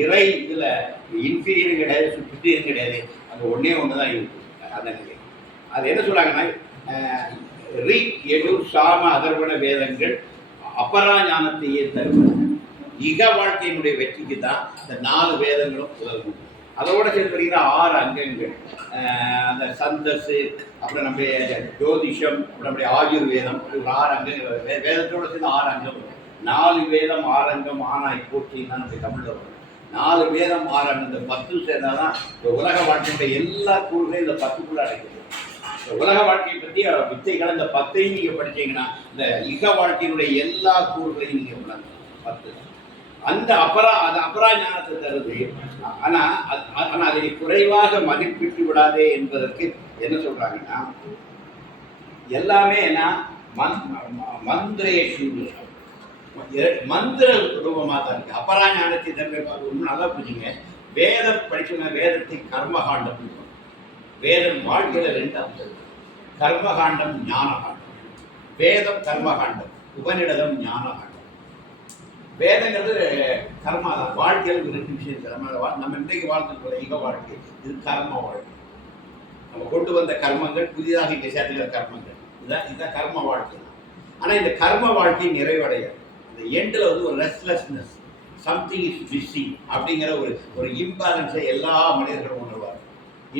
இறை இதில் இன்ஃபீரியரும் கிடையாது, சுப்ரீரியரும் கிடையாது. அது ஒன்றே ஒன்று தான் இருக்குது அந்த நிலை. அது என்ன சொல்கிறாங்கன்னா, ரிக் எஜுர் சாம அதர்வண வேதங்கள் அபரா ஞானத்தையே தருவது. இக வாழ்க்கையினுடைய வெற்றிக்கு தான் இந்த 4 வேதங்களும் உதவும். அதோட சேர்த்து பார்த்தீங்கன்னா 6 அங்கங்கள், அந்த சந்தஸு, அப்புறம் நம்முடைய ஜோதிஷம், அப்புறம் நம்முடைய ஆயுர்வேதம், ஒரு 6 அங்கங்கள். வேதத்தோடு சேர்ந்து 6 அங்கம். 4 வேதம் 6 அங்கம் ஆனாய் போற்றின்னா நம்முடைய தமிழில் வரும். 4 வேதம் 6 அங்கம், இந்த 10 சேர்ந்தால் தான் இந்த உலக வாழ்க்கையுடைய எல்லா கூறுகளையும் இந்த 10க்குள்ள அடைக்கிறது. இந்த உலக வாழ்க்கையை பற்றி வித்தைகளை இந்த 10ஐயும் நீங்கள் படித்தீங்கன்னா இந்த இக வாழ்க்கையினுடைய எல்லா கூறுகளையும் நீங்கள் உணரணும். 10 அந்த அபரா ஞானத்தை தருது. ஆனால் அதை குறைவாக மதிப்பிட்டு விடாதே என்பதற்கு என்ன சொல்றாங்கன்னா, எல்லாமே என்ன மந்திரேஷு மந்திர ரூபமாக தான் இருக்கு. அபரா ஞானத்தை தருவது நல்லா புரிஞ்சுங்க. வேதம் படிச்சுன்னா வேதத்தை கர்மகாண்டம், வேதம் வாழ்க்கையில் 2 அம்சம். கர்மகாண்டம், ஞானகாண்டம். வேதம் கர்மகாண்டம், உபநிடதம் ஞானகாண்டம். வேதங்கிறது கர்மா தான். வாழ்க்கையில் 2 விஷயம். நம்ம இன்றைக்கு வாழ்ந்துட்டு இக வாழ்க்கை, இது கர்ம வாழ்க்கை. நம்ம கொண்டு வந்த கர்மங்கள், புதிதாக இங்கே சேர்த்துக்கிற கர்மங்கள், இதுதான் கர்ம வாழ்க்கை. ஆனால் இந்த கர்ம வாழ்க்கை நிறைவடையாது. இந்த எண்டில் ஒரு ரெஸ்ட்லெஸ்னஸ், சம்திங் இஸ் மிஸ்ஸிங் அப்படிங்கிற ஒரு இம்பேலன்ஸை எல்லா மனிதர்களும் உணர்வார்.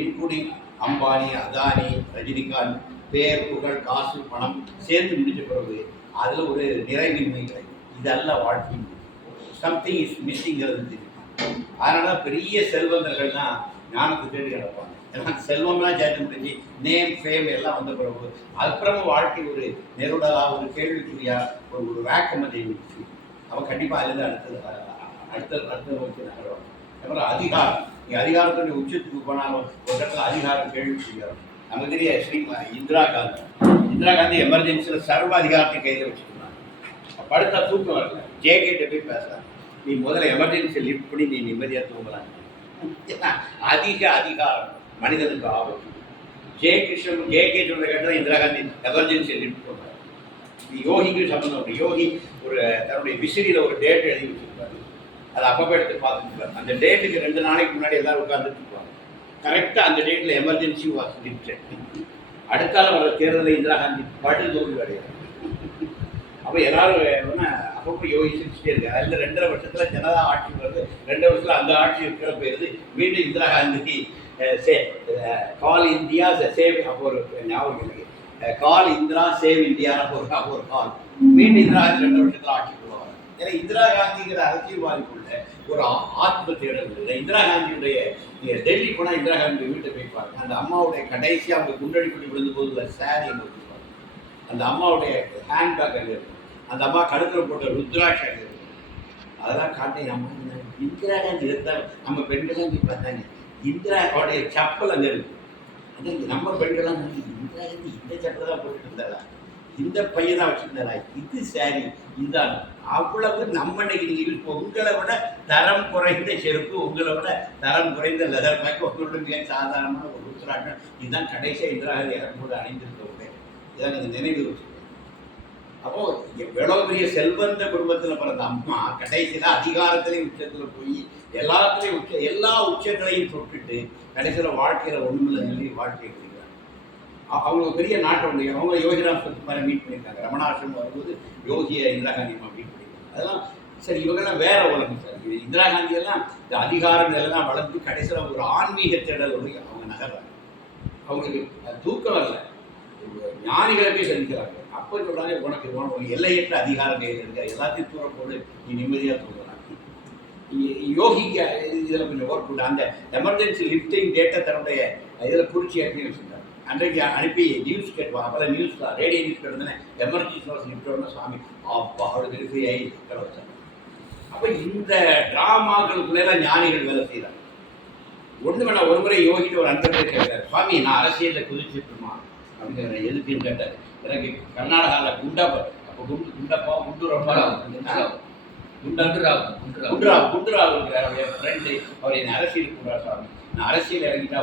இன்க்ளூடிங் அம்பானி, அதானி, ரஜினிகாந்த். பேர், புகழ், காசு, பணம் சேர்ந்து முடிஞ்ச பிறகு அதில் ஒரு நிறைவின்மை கிடைக்கும். இதல்ல வாழ்க்கை. சம்திங் இஸ் மிஸ்ஸிங்கிறது தெரியும். அதனால பெரிய செல்வந்தர்கள்லாம் ஞானத்தை தேடி கிடப்பாங்க. ஏன்னா செல்வம்லாம் சேர்த்து முடிஞ்சு நேம், ஃபேம் எல்லாம் வந்த பிறகு அதுக்கப்புறமா வாழ்க்கை ஒரு நெருடலா, ஒரு கேள்விக்குரியா, ஒரு வேக்கமதை வச்சு அவன் கண்டிப்பாக அதுலேருந்து அடுத்த நோக்கி நகருவாங்க. அப்புறம் அதிகாரம், நீ அதிகாரத்துடைய உச்சத்துக்கு போனாலும் ஒரு இடத்துல அதிகாரம் கேள்விக்குரியாரும். நமக்கு தெரிய இந்திரா காந்தி எமர்ஜென்சியில் சர்வ அதிகாரத்தை கையில் வச்சுருந்தாங்க. படுத்தா தூக்கம் வரல. ஜேகேட்ட போய் பேசுறாங்க, நீ முதல்ல எமர்ஜென்சி லிஃப்ட் பண்ணி நீ நிம்மதியாக தூங்கலாம். அதிக அதிகாரம் மனிதனுக்கு ஆபத்து. ஜெயகிருஷ்ணன் ஜேகே சொல்ற கேட்டால் இந்திரா காந்தி எமர்ஜென்சி லிஃப்ட் பண்ணுறாரு. யோகிக்கு சம்மந்தம் உண்டு. யோகி தன்னுடைய விசிறியில் ஒரு டேட் எழுதி வச்சிருப்பாரு. அதை அப்பப்போ எடுத்து பார்த்துட்டு அந்த டேட்டுக்கு 2 நாளைக்கு முன்னாடி எல்லாரும் உட்காந்துட்டு இருப்பாங்க. கரெக்டாக அந்த டேட்டில் எமர்ஜென்சி வாஸ் லிஃப்ட். அடுத்தால வர தேர்தலில் இந்திரா காந்தி படுதோல்வி அடையாது. அப்போ எல்லாரும் அப்பப்போ யோசிச்சுட்டே இருக்கு. அதில் 2.5 வருஷத்தில் ஜனதா ஆட்சி வருது. 2 வருஷத்தில் அந்த ஆட்சி இருக்கிற போயிருது. மீண்டும் இந்திரா காந்தி கால் இந்தியா சேவ், அப்போ ஒரு ஞாபகம் எனக்கு, கால் இந்திரா சேவ் இந்தியா ஒரு கால். மீண்டும் இந்திரா காந்தி 2 வருஷத்தில் ஆட்சி போடுவாங்க. ஏன்னா இந்திரா காந்திங்கிற அரசியல்வாதிக்குள்ள ஒரு ஆத்ம தேடல் இல்லை. இந்திரா காந்தியுடைய டெல்லி போனால் இந்திரா காந்தி வீட்டை போய்ப்பாங்க. அந்த அம்மாவுடைய கடைசியாக அவங்க குண்டடிப்படி விழுந்த போது சாரி அங்கே வச்சுருப்பாங்க. அந்த அம்மாவுடைய ஹேண்ட்பேக் அங்கே இருக்கும். அந்த அம்மா கழுத்தில் போட்ட ருத்ராட்சி அங்கே இருக்கும். அதெல்லாம் காட்டி அம்மா இந்திரா காந்தி இருந்தால் நம்ம பெண்கள்லாம் இங்கே பார்த்தாங்க. இந்திராவுடைய செப்பல் அங்கே இருக்கு. ஆனால் நம்ம பெண்கள்லாம் இந்திரா காந்தி இந்த செப்பல் தான் போட்டுட்டு இருந்தாரா, இந்த பையன் தான் வச்சுருந்தாரா, இது சாரி இதுதான். அவ்வளவு நம்ம இன்னைக்கு நீங்கள் உங்களை விட தரம் குறைந்த செருப்பு, உங்களை விட தரம் குறைந்த லெதர் பேக், உங்களோட மிக சாதாரணமான ஒரு ருத்ராட்டம், இதுதான் கடைசியாக இந்திரா காந்தி இறக்கும்போது அணிந்திருக்க உடனே இதான் அந்த நினைவு வச்சு. அப்போ எவ்வளவு பெரிய செல்வந்த குடும்பத்தில் பிறந்த அம்மா கடைசியில் அதிகாரத்திலையும் உச்சத்தில் போய் எல்லாத்துலேயும் எல்லா உச்சங்களையும் தொட்டுட்டு கடைசியில் வாழ்க்கையில் ஒன்றுமில்லை சொல்லி வாழ்க்கையை கொடுக்குறாங்க. அவங்க பெரிய நாட்டை உண்டு. அவங்க யோகிராம் மாதிரி மீட் பண்ணியிருக்காங்க. ரமணாசிரமம் வரும்போது யோகியை இந்திரா காந்தி அம்மா மீட் பண்ணியிருக்காங்க. அதெல்லாம் சரி, இவங்கெல்லாம் வேற உலகம் சார். இந்திரா காந்தியெல்லாம் இந்த அதிகாரம் எல்லாம் வளர்ந்து கடைசியில் ஒரு ஆன்மீக தேடல் அவங்க நகர்றாங்க. அவங்களுக்கு தூக்கம் வரல, ஞானிகளுக்கே சந்திக்கிறாங்க. அப்போ சொல்கிறாங்க, உனக்கு எல்லையற்ற அதிகாரம் கையில் இருக்க, எல்லாத்தையும் தூர போடு, நீ நிம்மதியாக தூங்கலாம். யோகிக்கு இதில் கொஞ்சம் ஒர்க் உண்டு. அந்த எமர்ஜென்சி லிஃப்டிங் டேட்டை தன்னுடைய இதில் குறிச்சி ஏற்றி வச்சுருந்தாங்க. அன்றைக்கு அனுப்பி நியூஸ் கேட்பாங்க. அப்போல்லாம் நியூஸ் தான், ரேடியோ நியூஸ் கேட்டுதானே எமர்ஜென்சி வாஸ் லிஃப்டோட சாமி அப்பா அவருக்கு ஃப்ரீ ஆகி கடை வச்சாங்க. அப்போ இந்த ட்ராமாக்களுக்குள்ளேலாம் ஞானிகள் வேலை செய்கிறாங்க. ஒன்று வேணா ஒரு முறை யோகிட்டு ஒரு அன்பர் கேட்கிறார், சுவாமி நான் அரசியலில் குதிச்சுட்டுமா அப்படிங்கிற எதுக்குன்னு கேட்டார். எனக்கு கர்நாடகாவில் குண்டப்பா, அப்போ குண்டப்பா குண்டுரப்பா குண்டுராவ் இருக்கிற ஃப்ரெண்டு அவர் என்னை அரசியலுக்கு கூடாது சாமி, நான் அரசியல் இறங்கிட்டா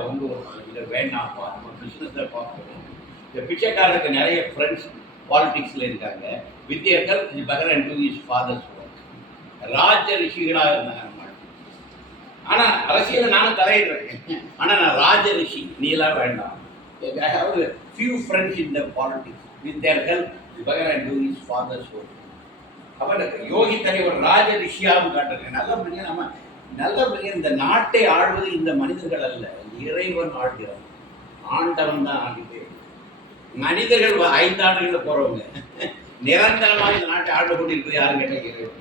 இதை வேண்டாம்ப்பா, நம்ம பிஸ்னஸை பார்க்கணும். இந்த பிச்சைக்காரருக்கு நிறைய ஃப்ரெண்ட்ஸ் பாலிடிக்ஸில் இருக்காங்க. வித்தியர்கள் பகர் and too is father's work. ராஜ ரிஷிகளாக இருந்தாங்க. நம்ம ஆனா அரசியல நானும் தலையிடுறேன். ஆனா நான் ராஜ ரிஷி, நீ எல்லாம் வேண்டாம். I have a few friends in the politics. With their help, Bhagavan and do his father's work. அவர் யோகி தலைவர் ராஜ ரிஷியாவும் காட்டுறேன். நல்லபடியா நம்ம நல்லபடியா இந்த நாட்டை ஆள்வது இந்த மனிதர்கள் அல்ல, இறைவன் ஆள்கிறார். ஆண்டவன் தான் ஆகிட்டே. மனிதர்கள் 5 ஆண்டுகளில் போறவங்க. நிரந்தரமாக இந்த நாட்டை ஆண்டு கொண்டிருப்பது யாரும் கேட்டால் இறைவன்.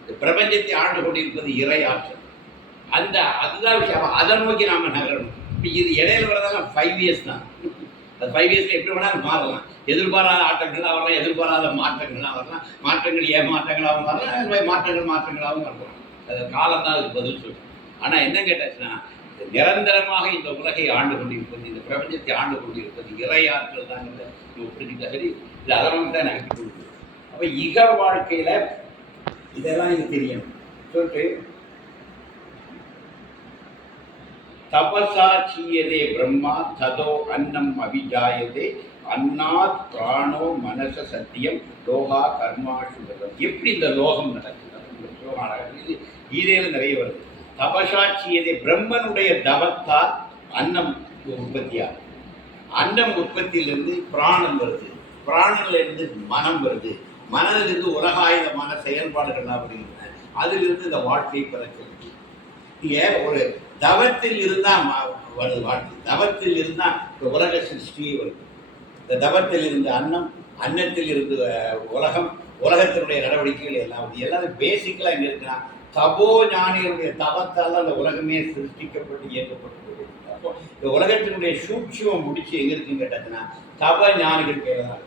இந்த பிரபஞ்சத்தை ஆண்டு கொண்டிருப்பது இறை ஆற்றல். அதுதான் விஷயம். அதை நோக்கி நாம நகரணும். இப்போ இது இடையில வரதெல்லாம் 5 இயர்ஸ் தான். அது 5 இயர்ஸ்ல எப்படி வேணாலும் மாறலாம். எதிர்பாராத ஆட்டங்களாக வரலாம், எதிர்பாராத மாற்றங்களாக வரலாம், மாற்றங்கள் ஏமாற்றங்களாகவும் வரலாம், மாற்றங்களாகவும் வரலாம். அது காலம்தான் அதுக்கு பதில் சொல்லும். ஆனால் என்ன கேட்டாச்சுன்னா, நிரந்தரமாக இந்த உலகை ஆண்டு கொண்டிருப்பது, இந்த பிரபஞ்சத்தை ஆண்டு கொண்டிருப்பது இறை ஆற்றல் தான். புரிஞ்சுக்கிட்டா சரி. இது அதெல்லாம் தான் நகர்த்தி கொடுக்குது. அப்போ இக வாழ்க்கையில் இதெல்லாம் எனக்கு தெரியணும் சொல்லிட்டு, தபசா சீயதே பிரம்மா ததோ அன்னம் அபிஜாயதே அன்னாத் பிராணோ மனச சத்தியம் லோகா கர்மாஷு. எப்படி இந்த லோகம் நடக்குது? கீதையில நிறைய வருது. தபசா சீயதே, பிரம்மனுடைய தவத்தால் அன்னம் உற்பத்தியாகும். அன்னம் உற்பத்தியிலிருந்து பிராணம் வருது, பிராணனிலிருந்து மனம் வருது, மனதிலிருந்து உலகாயுதமான செயல்பாடுகள்லாம் வருகின்றன. அதிலிருந்து இந்த வாழ்க்கையை பிறக்கிறது. இங்கே ஒரு தவத்தில் இருந்தால் வருது வாழ்க்கை, தவத்தில் இருந்தால் இந்த உலக சிருஷ்டியே வருது. இந்த தவத்தில் இருந்து அன்னம், அன்னத்தில் இருந்து உலகம், உலகத்தினுடைய நடவடிக்கைகள் எல்லாம் பேசிக்கலாக எங்கே இருக்குன்னா, தபோ ஞானிகளுடைய தவத்தால் அந்த உலகமே சிருஷ்டிக்கப்பட்டு இயக்கப்பட்டு. அப்போ இந்த உலகத்தினுடைய சூட்சுமம் முடிச்சு எங்கே இருக்குன்னு கேட்டாச்சுன்னா, தவ ஞானிகள் பேர் தான்.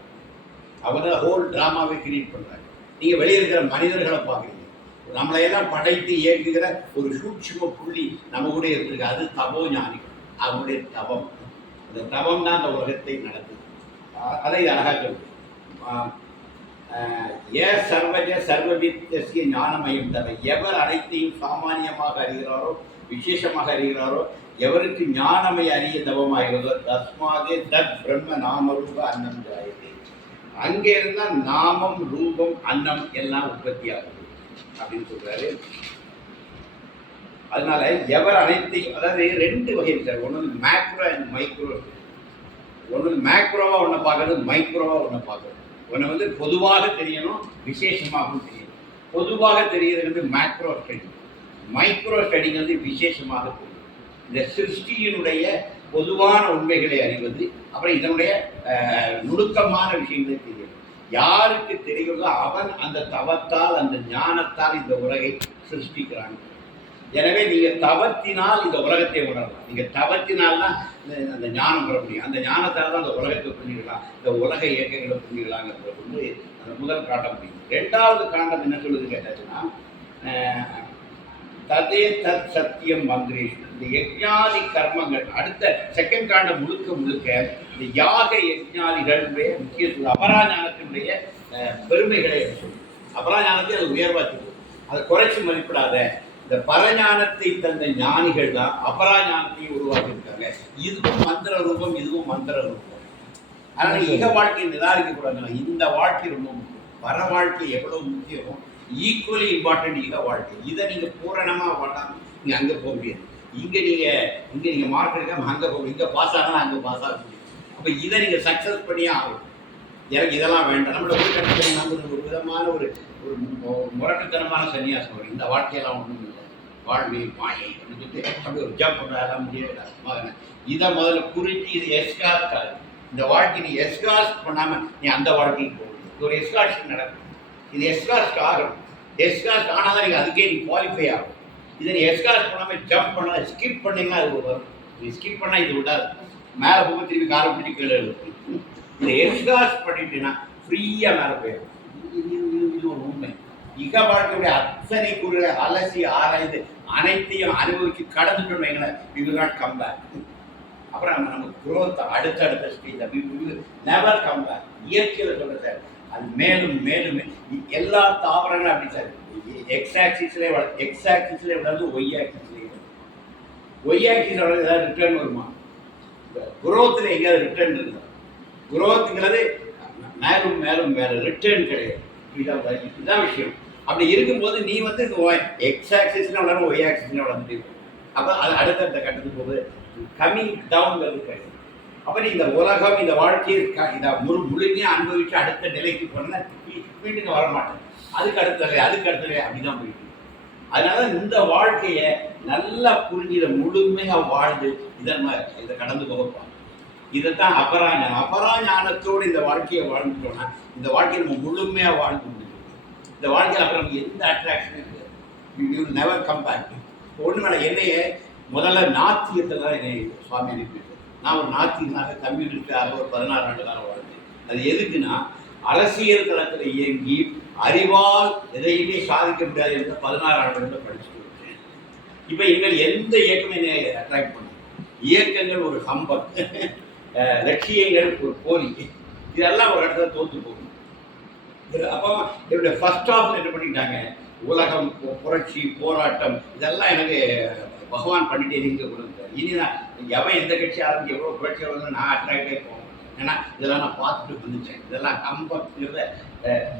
அவங்க தான் ஹோல் டிராமாவை கிரியேட் பண்ணுறாங்க. நீங்கள் வெளியே இருக்கிற மனிதர்களை பார்க்குறீங்க, நம்மளையெல்லாம் படைத்து இயக்குகிற ஒரு சூட்சும புள்ளி நம்ம கூட இருக்கு. அது தபோ ஞானிகள், அவங்களுடைய தவம். அந்த தவம் தான் அந்த உலகத்தை நடக்குது. அதை அழகாக சொல்லுது. ஏ சர்வஜ சர்வவித்திய ஞானமயம் தவிர, எவர் அனைத்தையும் சாமானியமாக அறிகிறாரோ, விசேஷமாக அறிகிறாரோ, எவருக்கு ஞானமய அறிய தவமாகிறதோ, தஸ்மாதே தத் பிரம்ம நாமரூப அன்னம் ஜாயதே. அங்கே இருந்தால் நாமம், ரூபம், அன்னம் எல்லாம் உற்பத்தி ஆகுது அப்படின்னு சொல்றாரு. அதனால எவர் அனைத்தையும், அதாவது 2 வகை இருக்காரு. ஒன்று மேக்ரோ அண்ட் மைக்ரோ. ஒன்று மேக்ரோவா ஒன்றை பார்க்கறது, மைக்ரோவா ஒன்றை பார்க்கறது. ஒன்று பொதுவாக தெரியணும், விசேஷமாகவும் தெரியணும். பொதுவாக தெரிகிறது மேக்ரோ ஸ்டடி, மைக்ரோ ஸ்டடி விசேஷமாக தெரியும். இந்த சிருஷ்டியினுடைய பொதுவான உண்மைகளை அறிவது, அப்புறம் இதனுடைய நுணுக்கமான விஷயங்களை தெரியும். யாருக்கு தெரிகிறதோ அவன் அந்த தவத்தால், அந்த ஞானத்தால் இந்த உலகை சிருஷ்டிக்கிறான். எனவே நீங்கள் தவத்தினால் இந்த உலகத்தை உணரலாம். நீங்கள் தவத்தினால் தான் அந்த ஞானம் பெற முடியும். அந்த ஞானத்தால் தான் அந்த உலகத்தை புரிஞ்சுக்கலாம், இந்த உலக இயக்கங்களை புரிஞ்சுக்கலாங்கிறது அந்த முதல் காட்ட முடியும். 2வது காண்டம் என்ன சொல்லுது கேட்டாச்சுன்னா, ததே தத் சத்தியம் மந்திரேஷ். இந்த யஜ்ஞாதி கர்மங்கள், அடுத்த செகண்ட் காண்டம் முழுக்க இந்த யாக யஜ்ஞாதிகளுடைய முக்கியத்துவம், அபராஞானத்தினுடைய பெருமைகளை சொல்லுது. அபராஞானத்தை அது உயர்வாக்குது, அதை குறைச்சி மதிப்பிடாத. இந்த பரஞானத்தை தந்த ஞானிகள் தான் அபராஞானத்தை உருவாக்கியிருக்காங்க. இதுவும் மந்திர ரூபம், இதுவும் மந்திர ரூபம். அதனால் இக வாழ்க்கையை நிராகரிக்கக்கூடாது. இந்த வாழ்க்கை ரொம்ப முக்கியம். பர வாழ்க்கை எவ்வளவு முக்கியம், ஈக்குவலி இம்பார்ட்டன்ட் இக வாழ்க்கை. இதை நீங்கள் பூரணமாக வாழாமல் நீங்கள் அங்கே போக முடியாது. இங்கே நீங்கள் மார்க் எடுக்காமல் அங்கே போக முடியும். இங்கே பாஸ் ஆனால் அங்கே பாஸ் ஆக முடியும். அப்போ இதை நீங்கள் சக்ஸஸ் பண்ணியே ஆகும். எனக்கு இதெல்லாம் வேண்டாம். நம்மளோட ஒரு கட்டத்தில் நம்ம ஒரு விதமான ஒரு முரட்டுத்தனமான சன்னியாசம் வரும். இந்த வாழ்க்கையெல்லாம் ஒன்றும் இல்லை, வாழ்வே மாயை அப்படின்னு சொல்லிட்டு அப்படி ஒரு ஜாப் பண்ணுறதெல்லாம் முடியாது. இதை முதல்ல புரிஞ்சு இது எஸ்காஸ்ட் ஆகுது. இந்த வாழ்க்கை நீ எஸ்காஸ்ட் பண்ணாமல் நீ அந்த வாழ்க்கைக்கு போக முடியும். இது ஒரு எஸ்காஸ்ட் நடக்கும். இது எஸ்காஸ்ட் ஆகணும். எஸ்காஸ்ட் ஆனால் தான் நீங்கள் அதுக்கே நீ குவாலிஃபை ஆகும். இதை நீ எஸ்காஸ்ட் பண்ணாமல் ஜம்ப் பண்ணால், ஸ்கிப் பண்ணிங்கன்னா அது வரும். நீ ஸ்கிப் பண்ணால் இது விடாது. மேலே போக திரும்பி காலை பிடிச்சி கீழே இருக்கும். இதை எஸ்காஸ்ட் பண்ணிட்டுன்னா ஃப்ரீயாக மேலே போயிடும். இது ஒரு உண்மை. இக வாழ்க்கையுடைய அத்தனை கூறுகளை அலசி ஆராய்ந்து அனைத்தையும் அனுபவிச்சு கடந்துட்டோம் வைங்களேன், we will not come back. அப்புறம் நம்ம growth அடுத்தடுத்த ஸ்டேஜ் never come back. இயற்கையில் சொல்ற சார், அது மேலும் மேலும் எல்லா தாவரங்களும் அப்படி சார். எக்ஸ் ஆக்சிஸ்லேயே வளர்ந்து ஒய் ஆக்சிஸ்லேயே, ஒய் ஆக்சிஸில் வளர்ந்து ஏதாவது ரிட்டர்ன் வருமா? குரோத்தில் எங்கேயாவது ரிட்டர்ன் இருக்குதா? குரோத்துங்கிறது மேலும் மேலும் மேலே, ரிட்டர்ன் கிடையாது. இதுதான் விஷயம். அப்படி இருக்கும்போது நீ எக்ஸ் ஆக்சிஸ்ல வளரும், ஒய் ஆக்சிஸ்ல வளர்ந்துட்டு இருக்கும். அப்போ அது அடுத்தடுத்த கட்டத்துக்கு போகுது கம்மிங் டவுன்ங்கிறது கிடையாது. அப்புறம் இந்த உலகம் இந்த வாழ்க்கையை இதை முழுமையாக அனுபவிச்சு அடுத்த நிலைக்கு போனால் வீட்டுக்கு வரமாட்டேன், அதுக்கு அடுத்தது அப்படிதான் போயிட்டு. அதனால இந்த வாழ்க்கையை நல்லா புரிஞ்சு இதை முழுமையாக வாழ்ந்து இதை கடந்து போகப்பாங்க. இதைத்தான் அபராஞானத்தோடு இந்த வாழ்க்கையை வாழ்ந்துட்டோம்னா இந்த வாழ்க்கையை நம்ம முழுமையாக வாழ்ந்து முடியும். இந்த வாழ்க்கையில் அப்புறம் எந்த அட்ராக்ஷனும் இல்லை. You never come back. ஒன்று மேலே என்னைய முதல்ல நாத்தியத்தை தான் என்னை சுவாமி அனுப்பிட்டு, நான் ஒரு நாத்தியனாக கம்யூனிஸ்டாக ஒரு 16 ஆண்டு காலம் வாழ்ந்தேன். அது எதுக்குன்னா அரசியல் களத்தில் இயங்கி அறிவால் எதையுமே சாதிக்க முடியாது என்று 16 ஆண்டுகளில் படிச்சுட்டு இருக்கேன். இப்போ இனிமேல் எந்த இயக்கம் என்னை அட்ராக்ட் பண்ணும்? இயக்கங்கள் ஒரு ஹம்பக், லட்சியங்கள் ஒரு போலி, இதெல்லாம் ஒரு இடத்துல தோற்று போகும். அப்போ என்னுடைய ஃபர்ஸ்ட் ஆஃப் என்ன பண்ணிட்டாங்க, உலகம், புரட்சி, போராட்டம், இதெல்லாம் எனக்கு பகவான் பண்ணிட்டே இருக்க கொடுத்தார். இனி நான் எவன் எந்த கட்சி ஆரம்பிச்சு எவ்வளோ புரட்சி வந்து நான் அட்ராக்டே போக மாட்டேன். ஏன்னா இதெல்லாம் நான் பார்த்துட்டு வந்துட்டேன். இதெல்லாம் ஹம்பக்ங்கிறத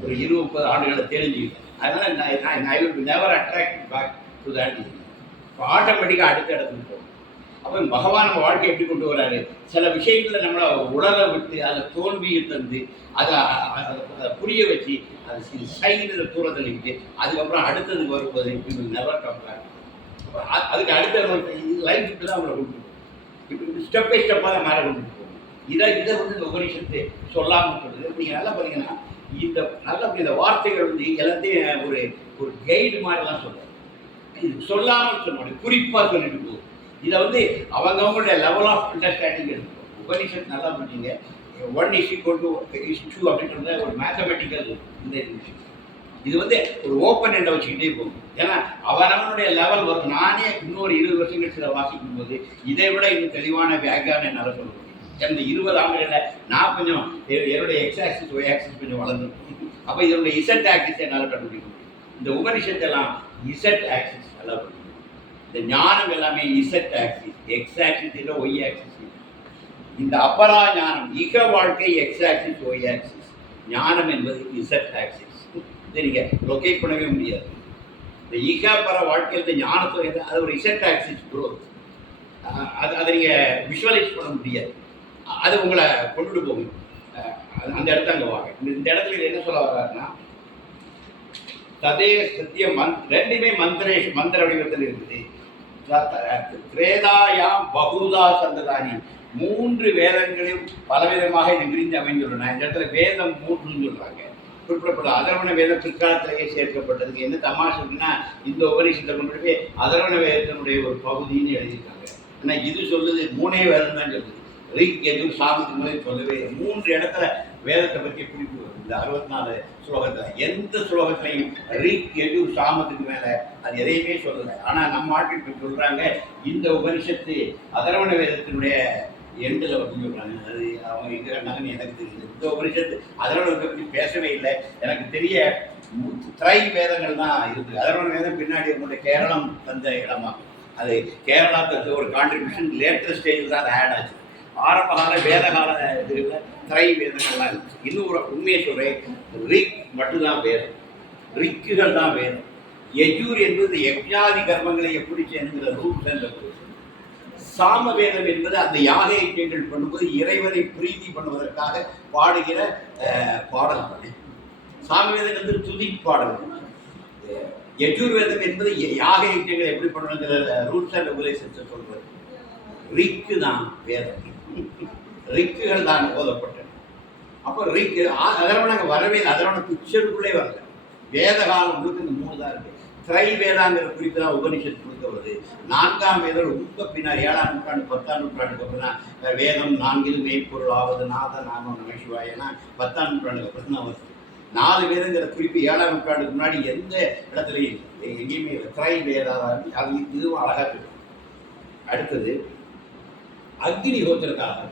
ஒரு 20-30 ஆண்டுகளை தெரிஞ்சுக்கிட்டேன். அதனால் நான் I will never attract back to that. இப்போ ஆட்டோமேட்டிக்காக அடுத்த இடத்துக்கு போகும். அப்போ பகவான் நம்ம வாழ்க்கை எப்படி கொண்டு வராரு, சில விஷயங்களை நம்மளை உலர விட்டு அதை தோல்வியை தந்து அதை புரிய வச்சு அதை சைடில் தூர தள்ளிக்கிட்டு அதுக்கப்புறம் அடுத்தது வரும்போது இப்படி நெவர் கம் பேக். அதுக்கு அடுத்த லைஃப் இப்படி தான் அவங்களை கொண்டு போகும். இப்படி ஸ்டெப் பை ஸ்டெப்பாக தான் மேலே கொண்டு போகும். இதை வந்து இந்த உபனிஷத்து சொல்லாமல் சொல்லுது. நீங்கள் நல்லா பார்த்தீங்கன்னா இந்த வார்த்தைகள் வந்து எல்லாத்தையும் ஒரு கைடு மாதிரிலாம் சொல்லுவாங்க. இது சொல்லாமல் சொல்லுவாங்க, குறிப்பாக சொல்லிட்டு போகும். இதை வந்து அவங்கவுங்களுடைய லெவல் ஆஃப் அண்டர்ஸ்டாண்டிங் இருக்கும். உபனிஷத் நல்லா பண்ணீங்க, 1:2 அப்படின்றத ஒரு மேத்தமெட்டிக்கல் இந்த விஷயம். இது வந்து ஒரு ஓப்பன் எண்டை வச்சுக்கிட்டே போகும். ஏன்னா அவனவனுடைய லெவல் வரும். நானே இன்னொரு 20 வருஷம் கழிச்சு வாசிக்கும் போது இதை விட இன்னும் தெளிவான வியாக்கியானம் என்னால் சொல்ல முடியும். இந்த 20 ஆண்டுகளில் நான் கொஞ்சம் என்னுடைய எக்ஸாக்சிஸ் ஒய் ஆக்சிஸ் கொஞ்சம் வளர்ந்துருக்கும். அப்போ இதனுடைய இசட் ஆக்சிஸ் என்னால் கண்டுபிடிக்க முடியும். இந்த உபனிஷத்தெல்லாம் இசட் ஆக்சிஸ் நல்லா படிக்கும். இந்த ஞானம் எல்லாமே இசட் ஆக்சிஸ், எக்ஸ் ஆக்சிஸ் இல்லை ஒய் ஆக்சிஸ். இந்த அபரா ஞானம் இக வாழ்க்கை எக்ஸ் ஆக்சிஸ் ஒய் ஆக்சிஸ், ஞானம் என்பது இசட் ஆக்சிஸ். இதை நீங்கள் லொக்கேட் பண்ணவே முடியாது. இந்த இகப்பர வாழ்க்கையில் இந்த ஞானத்தை அது ஒரு இசட் ஆக்சிஸ் குரோத். அதை நீங்கள் விஷுவலைஸ் பண்ண முடியாது. அது உங்களை கொண்டுட்டு போகும். அந்த இடத்த அங்கே வாங்க. இந்த இடத்துல என்ன சொல்ல வர்றாருன்னா ததே சத்திய ரெண்டுமே மந்திர வடிவத்தில் இருக்குது. திரேதாயாம் பகுதா சந்ததானி, 3 வேதங்களையும் பலவிதமாக இது விரிந்து அமைந்துள்ளன. இந்த இடத்துல வேதம் 3ன்னு சொல்றாங்க. குறிப்பிடப்பட்ட அதர்வண வேதம் பிற்காலத்திலேயே சேர்க்கப்பட்டதுக்கு என்ன தமாஷ் இருக்குன்னா, இந்த உபனிஷத்தை கொண்டு போய் அதர்வண வேதத்தினுடைய ஒரு பகுதின்னு எழுதியிருக்காங்க. ஆனால் இது சொல்லுது 3 வேதம் தான் சொல்லுது. ரிக் எதுவும் சாமத்துக்கு மேலே சொல்லவே 3 இடத்துல வேதத்தை பற்றி குறிப்பு வருது. இந்த 64 ஸ்லோகத்தில் எந்த ஸ்லோகத்திலையும் ரிக் எது சாமத்துக்கு மேலே அது எதையுமே சொல்லலை. ஆனால் நம்ம ஆட்கள் சொல்கிறாங்க இந்த உபனிஷத்து அதர்வண வேதத்தினுடைய எண்டில் வந்து சொல்கிறாங்க. அது அவங்க எங்கே கண்டாங்கன்னு எனக்கு தெரியுது. இந்த உபனிஷத்து அதர்வணத்தை பற்றி பேசவே இல்லை. எனக்கு தெரிய திரை வேதங்கள் தான் இருக்குது. அதர்வண வேதம் பின்னாடி உங்களுடைய கேரளம் தந்த இடமா, அது கேரளா தந்த ஒரு கான்ட்ரிபியூஷன் லேட்டர் ஸ்டேஜில் தான் அது ஆட் ஆச்சு. ஆரம்பகால வேதகால இதில் திரை வேதங்கள்லாம் இருந்துச்சு. இன்னும் ஒரு உண்மையை சொல்கிறேன், ரிக் மட்டும்தான் வேதம், ரிக்குகள் தான் வேதம். யஜூர் என்பது யஜ்ஞாதி கர்மங்களை எப்படி செய்யணுங்கிற ரூல்ஸ் அண்ட் ரெகுலேஷன். சாம வேதம் என்பது அந்த யாக யஜ்ஞங்கள் பண்ணும்போது இறைவனை பிரீதி பண்ணுவதற்காக பாடுகிற பாடல்கள். சாம வேதம் வந்து துதி பாடல்கள். யஜூர் வேதம் என்பது யாக யஜ்ஞங்களை எப்படி பண்ணணுங்கிற ரூல்ஸ் அண்ட் ரெகுலேஷன்ஸை சொல்வது. ரிக்கு தான் வேதம், ரிக்குகள் தான் ஓதப்பட்டன. அப்போ ரிக்கு அதரவணங்க வரவே இல்லை. அதரவண பிக்சருக்குள்ளே வரல. வேத காலம் முழுக்க இந்த 3 தான் இருக்கு. திரை வேதாங்கிற குறித்து தான் உபனிஷத்து முழுக்க வருது. 4ஆம் வேதம் ரொம்ப பின்னால் 7ஆம் நூற்றாண்டு 10ஆம் நூற்றாண்டுக்கு அப்புறம் வேதம் 4 மெய்ப்பொருள் ஆவது நாத நாமம் நமசிவாயனா 10ஆம் நூற்றாண்டுக்கு அப்புறம் தான் வருது. 4 வேதங்கிற குறிப்பு 7ஆம் நூற்றாண்டுக்கு முன்னாடி எந்த இடத்துலையும் எங்கேயுமே இல்லை. திரை வேதாதான் அது இதுவும் அழகாக இருக்கு. அடுத்தது அக்னிஹோத்திரக்காக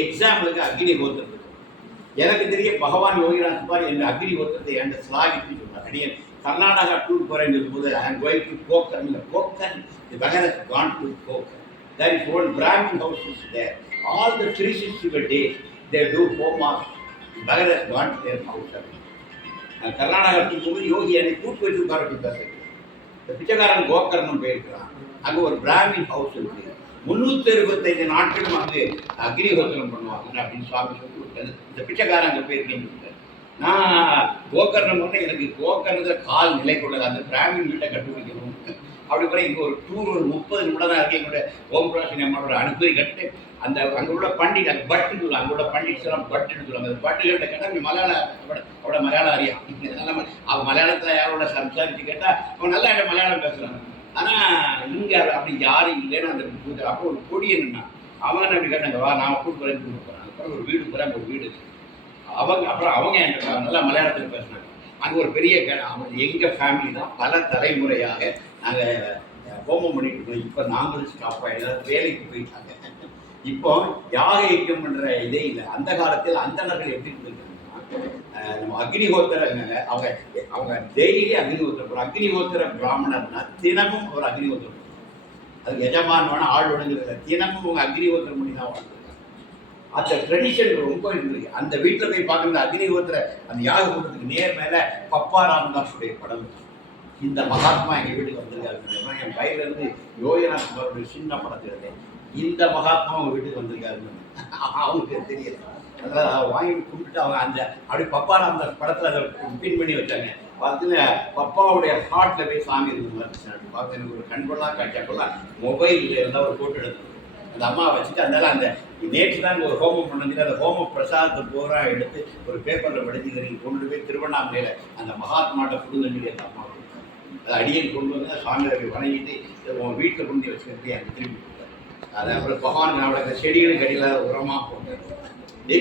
எக்ஸாம்பிளுக்கு அக்னிஹோத்திரத்துக்கு எனக்கு தெரிய பகவான் யோகிராஜ் சுபார் என் அக்னிஹோத்திரத்தை என்ற ஸ்லாகித்து சொன்னார். அடியன் கர்நாடகா டூர் போகிறேன்னு சொல்லும்போது ஐ ஆம் கோயிங் டு கோக்கன். இல்லை கோக்கன், தி பகர் has gone to Konkan. There is one Brahmin house is there. All the 365 days they do homa. The பகர் has gone to their house. நான் கர்நாடகா டூர் போகும்போது யோகி என்னை கூட்டு வச்சு உட்கார வச்சு பேசுகிறேன். இந்த பிச்சைக்காரன் கோக்கர்ணம் போயிருக்கிறான். அங்கே ஒரு பிராமின் ஹவுஸ் இருக்கு. 365 நாட்களும் அங்கு அக்னிஹோத்திரம் பண்ணுவாங்க அப்படின்னு சுவாமி சொல்லி கொடுத்தாரு. இந்த பிச்சைக்காரன் அங்கே போயிருக்கேன்னு. நான் கோக்கர்ணம் ஒன்று எனக்கு கோக்கர்ணத்தில் கால் நிலை கொள்ளது. அந்த பிராமின் வீட்டை கண்டுபிடிக்கணும். அப்படி போய் இங்கே ஒரு டூர் ஒரு 30 நிமிடம் தான் இருக்கு. எங்களுடைய ஓம் பிரகாஷ் அம்மாவோட அனுப்பி கட்டு அந்த அங்கே உள்ள பண்டிட் அங்கே பட்டுன்னு சொல்லுவாங்க. அங்கே உள்ள பண்டிட்ஸ் எல்லாம் பட்டுன்னு சொல்லுவாங்க. அந்த பட்டுகிட்ட கேட்டால் நீ மலையாளம் அவட மலையாளம் அறியா. அவன் மலையாளத்தில் யாரோட சம்சாரித்து கேட்டால் அவன் நல்லா என்ன மலையாளம் பேசுகிறாங்க. ஆனால் இங்கே அப்படி யாரும் இல்லைன்னு அந்த அப்போ ஒரு கொடி என்னன்னா அவன் அப்படி கேட்டாங்க, வா நான் கூட்டு வரேன் கூட்டு போகிறேன். அதுக்கப்புறம் ஒரு வீடு போகிறேன். ஒரு வீடு அவங்க அப்புறம் அவங்க என்கிட்ட நல்லா மலையாளத்தில் பேசுனாங்க. அங்கே ஒரு பெரிய அவங்க எங்கள் ஃபேமிலி தான் பல தலைமுறையாக நாங்கள் ஹோமம் பண்ணிட்டு இருக்கோம். இப்போ நாங்களும் ஸ்டாப் ஆகிடும், வேலைக்கு போயிட்டாங்க. இப்போ யாக யஜ்ஞம் பண்ணுற இதே இல்லை. அந்த காலத்தில் அந்தணர்கள் எப்படி இருந்திருக்காங்கன்னா நம்ம அக்னிஹோத்திரங்க அவங்க அவங்க டெய்லி அக்னிஹோத்திரம் போகிறோம். அக்னிஹோத்திர பிராமணர்னா தினமும் ஒரு அக்னிஹோத்திரம். அது எஜமானமான ஆள் ஒழுங்குறத தினமும் அவங்க அக்னிஹோத்திரம் பண்ணி தான் வாழ்ந்துருக்காங்க. அந்த ட்ரெடிஷன் ரொம்ப இருந்திருக்கு. அந்த வீட்டில் போய் பார்க்குற அக்னிஹோத்திர அந்த யாக கூட்டத்துக்கு நேர் மேலே பப்பா ராமதாஸுடைய படம். இந்த மகாத்மா எங்கள் வீட்டுக்கு வந்திருக்காருன்னு என் பையிலேருந்து யோகநாத் குமாரோட சின்ன படத்தில் இந்த மகாத்மா அவங்க வீட்டுக்கு வந்திருக்காருன்னு அவங்களுக்கு தெரியல. அதனால் வாங்கி கும்பிட்டு அவங்க அந்த அப்படி பப்பா ராமதாஸ் படத்தில் அதை பின் பண்ணி வச்சாங்க. பார்த்தீங்கன்னா பப்பாவுடைய ஹார்ட்டில் போய் சாமி இருந்த மாதிரி பார்த்து எனக்கு ஒரு கண்பொருளாக காட்சியாக்கெல்லாம் மொபைலில் இருந்தால் ஒரு ஃபோட்டோ எடுத்து அந்த அம்மா வச்சுட்டு அதனால அந்த நேற்று தான் ஒரு ஹோமம் பண்ணது. அந்த ஹோம பிரசாதத்தை பூரா எடுத்து ஒரு பேப்பரில் படித்து நீங்கள் கொண்டு போய் திருவண்ணாமலையில் அந்த மகாத்மாட்ட கொடுங்கன்னு அந்த அம்மா அடியன் கொண்டு வந்து சுவாமியை வணங்கிட்டு உன் வீட்டில் கொண்டு வச்சுக்கிட்டு எனக்கு திரும்பி கொடுத்தாரு. அதை அப்புறம் பகவான் அவளை செடிகளுக்கு அடியில் உரமாக போட்டார்.